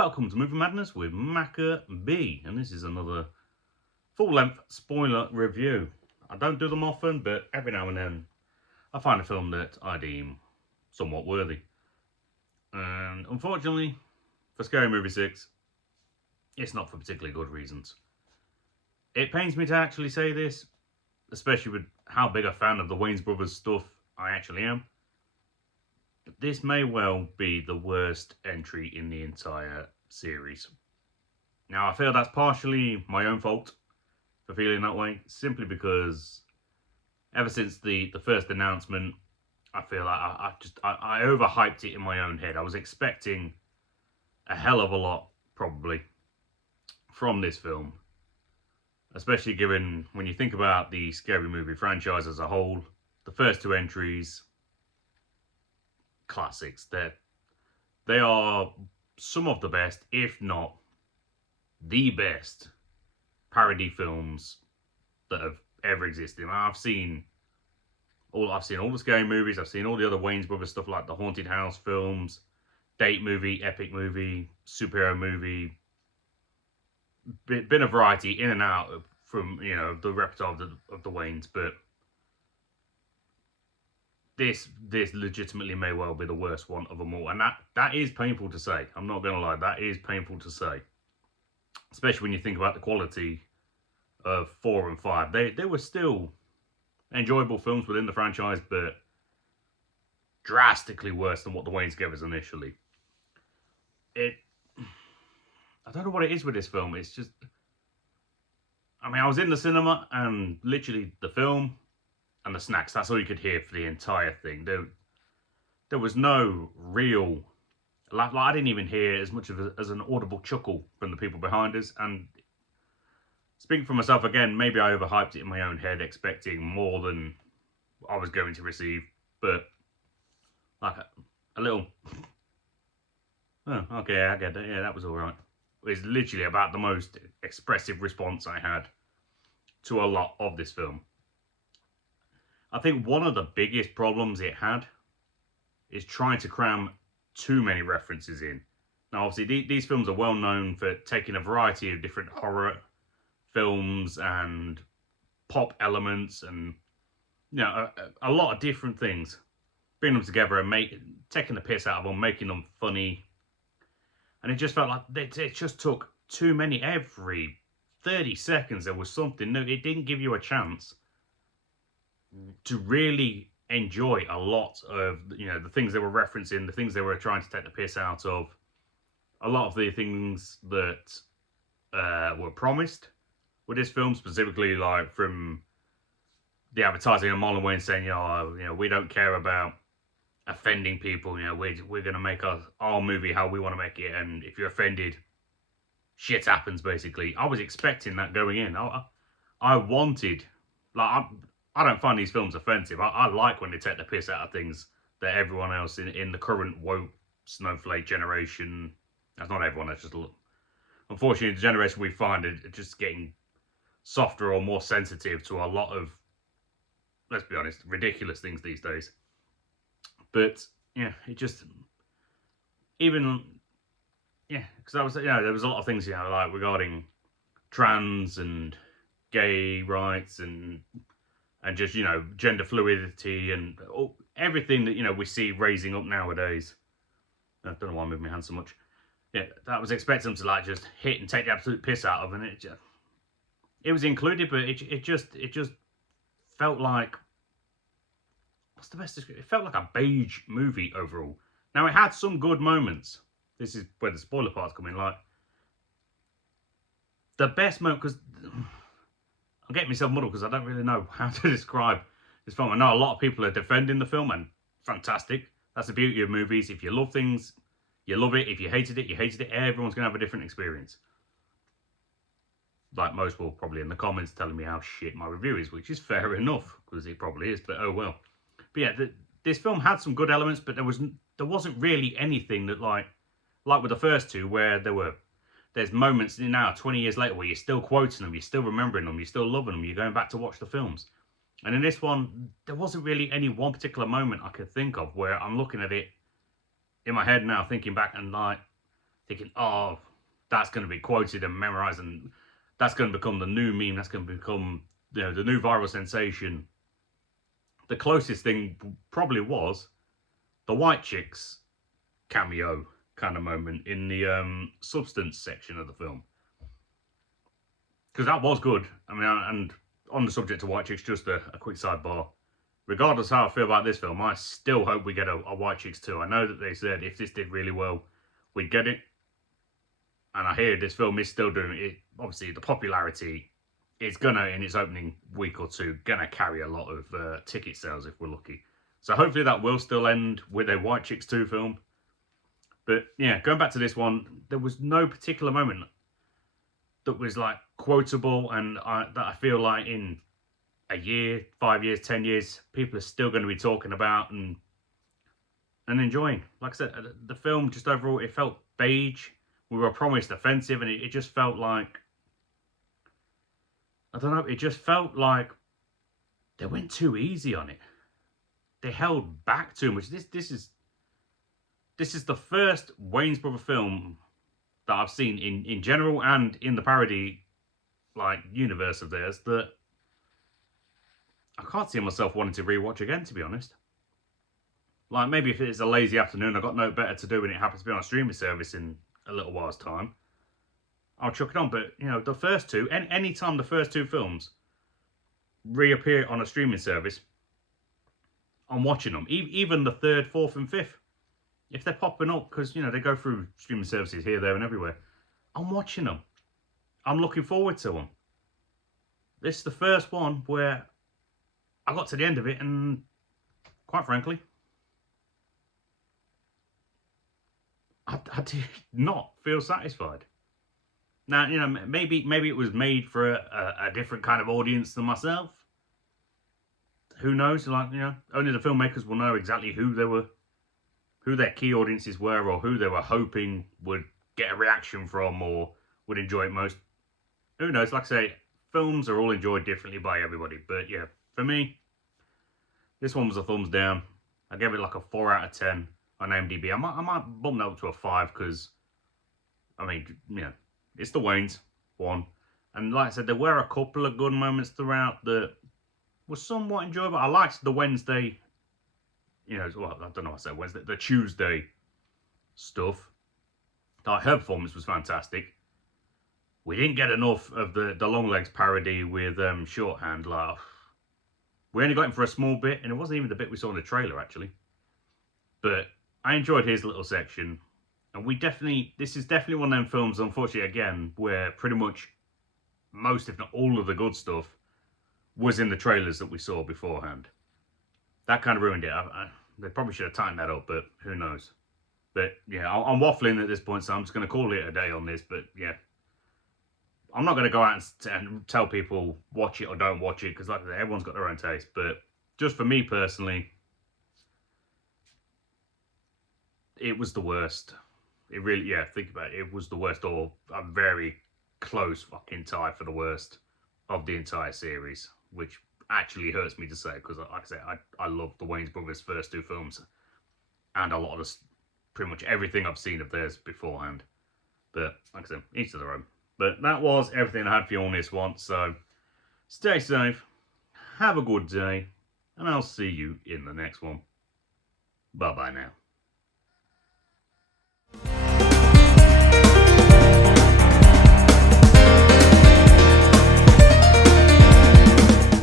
Welcome to Movie Madness with Macca B, and this is another full-length spoiler review. I don't do them often, but every now and then I find a film that I deem somewhat worthy. And unfortunately, for Scary Movie 6, it's not for particularly good reasons. It pains me to actually say this, especially with how big a fan of the Wayans brothers stuff I actually am. But this may well be the worst entry in the entire series. Now, I feel that's partially my own fault for feeling that way, simply because ever since the first announcement, I feel like I overhyped it in my own head. I was expecting a hell of a lot, probably, from this film. Especially given, when you think about the Scary Movie franchise as a whole, the first two entries, classics. They are some of the best, if not the best, parody films that have ever existed. I've seen all the Scary Movies. I've seen all the other Wayans brothers stuff, like the Haunted House films, date movie, epic movie, superhero movie. Been a variety in and out from the repertoire of the Wayans, but this legitimately may well be the worst one of them all, and that is painful to say. I'm not gonna lie, that is painful to say, especially when you think about the quality of 4 and 5. They were still enjoyable films within the franchise, but drastically worse than what the Wayans gave us initially. I don't know what it is with this film. It's just, I was in the cinema, and literally the film and the snacks, that's all you could hear for the entire thing. There was no real, like I didn't even hear as much of as an audible chuckle from the people behind us. And speaking for myself again, maybe I overhyped it in my own head, expecting more than I was going to receive. But like a little, oh, okay, I get that. Yeah, that was all right. It's literally about the most expressive response I had to a lot of this film. I think one of the biggest problems it had is trying to cram too many references in. Now, obviously, these films are well known for taking a variety of different horror films and pop elements and a lot of different things, bringing them together and taking the piss out of them, making them funny. And it just felt like it just took too many. Every 30 seconds there was something new. It didn't give you a chance to really enjoy a lot of the things they were referencing, the things they were trying to take the piss out of. A lot of the things that were promised with this film, specifically like from the advertising of Marlon Wayans saying, we don't care about offending people. We're going to make our movie how we want to make it, and if you're offended, shit happens. Basically, I was expecting that going in. I wanted, I don't find these films offensive. I like when they take the piss out of things that everyone else in the current woke snowflake generation, that's not everyone, that's just unfortunately the generation we find it just getting softer or more sensitive to a lot of, let's be honest, ridiculous things these days. But yeah, it just, even, because there was a lot of things, like regarding trans and gay rights and just, gender fluidity and everything that, we see raising up nowadays. I don't know why I'm moving my hands so much. Yeah, that was expecting them to just hit and take the absolute piss out of, and it was included, but it just felt like, what's the best description? It felt like a beige movie overall. Now, it had some good moments. This is where the spoiler parts come in. Like, the best moment, because I'm getting myself muddled because I don't really know how to describe this film. I know a lot of people are defending the film, and fantastic. That's the beauty of movies. If you love things, you love it. If you hated it, you hated it. Everyone's going to have a different experience. Like most will probably in the comments telling me how shit my review is, which is fair enough, because it probably is, but oh well. But yeah, this film had some good elements, but there wasn't really anything that like with the first two, where there's moments now 20 years later where you're still quoting them, you're still remembering them, you're still loving them, you're going back to watch the films. And in this one, there wasn't really any one particular moment I could think of where I'm looking at it in my head now, thinking back and thinking, oh, that's going to be quoted and memorized, and that's going to become the new meme. That's going to become, you know, the new viral sensation. The closest thing probably was the White Chicks cameo kind of moment in the substance section of the film, because that was good. I mean, and on the subject of White Chicks, just a quick sidebar. Regardless of how I feel about this film, I still hope we get a White Chicks 2. I know that they said if this did really well, we'd get it. And I hear this film is still doing it. Obviously, the popularity is gonna, in its opening week or two, gonna carry a lot of ticket sales if we're lucky. So hopefully that will still end with a White Chicks 2 film. But yeah, going back to this one, there was no particular moment that was like quotable, and that I feel like in a year, 5 years, 10 years, people are still going to be talking about and enjoying. Like I said, the film just overall, it felt beige. We were promised offensive, and it just felt like, I don't know, it just felt like they went too easy on it. They held back too much. This is the first Wayans brother film that I've seen in general and in the parody like universe of theirs that I can't see myself wanting to rewatch again, to be honest. Like, maybe if it's a lazy afternoon, I've got no better to do and it happens to be on a streaming service in a little while's time, I'll chuck it on. But, you know, the first two, any time the first two films reappear on a streaming service, I'm watching them. Even the third, fourth and fifth. If they're popping up, because, you know, they go through streaming services here, there and everywhere, I'm watching them. I'm looking forward to them. This is the first one where I got to the end of it and, quite frankly, I did not feel satisfied. Now, you know, maybe it was made for a different kind of audience than myself. Who knows? Like, you know, only the filmmakers will know exactly who their key audiences were, or who they were hoping would get a reaction from or would enjoy it most. Who knows? Like I say, films are all enjoyed differently by everybody. But yeah, for me, this one was a thumbs down. I gave it like a 4 out of 10 on IMDb. I might bump that up to a 5 because, I mean, you know, it's the Wayans one. And like I said, there were a couple of good moments throughout that was somewhat enjoyable. I liked the Wednesday, you know, well, I don't know what I said, Wednesday, the Tuesday stuff. Like, her performance was fantastic. We didn't get enough of the Longlegs parody with Shorthand. Like, we only got him for a small bit, and it wasn't even the bit we saw in the trailer, actually. But I enjoyed his little section. And this is definitely one of them films, unfortunately, again, where pretty much most, if not all of the good stuff was in the trailers that we saw beforehand. That kind of ruined it. They probably should have tightened that up, but who knows. But yeah, I'm waffling at this point, so I'm just going to call it a day on this. But yeah, I'm not going to go out and tell people watch it or don't watch it, because like I said, everyone's got their own taste. But just for me personally, it was the worst. It really, yeah, think about it. It was the worst, or a very close fucking tie for the worst of the entire series, which actually hurts me to say, because like I say, I love the Wayans brothers' first two films and a lot of pretty much everything I've seen of theirs beforehand. But like I said, each to their own. But that was everything I had for you on this one. So stay safe, have a good day, and I'll see you in the next one. Bye bye now.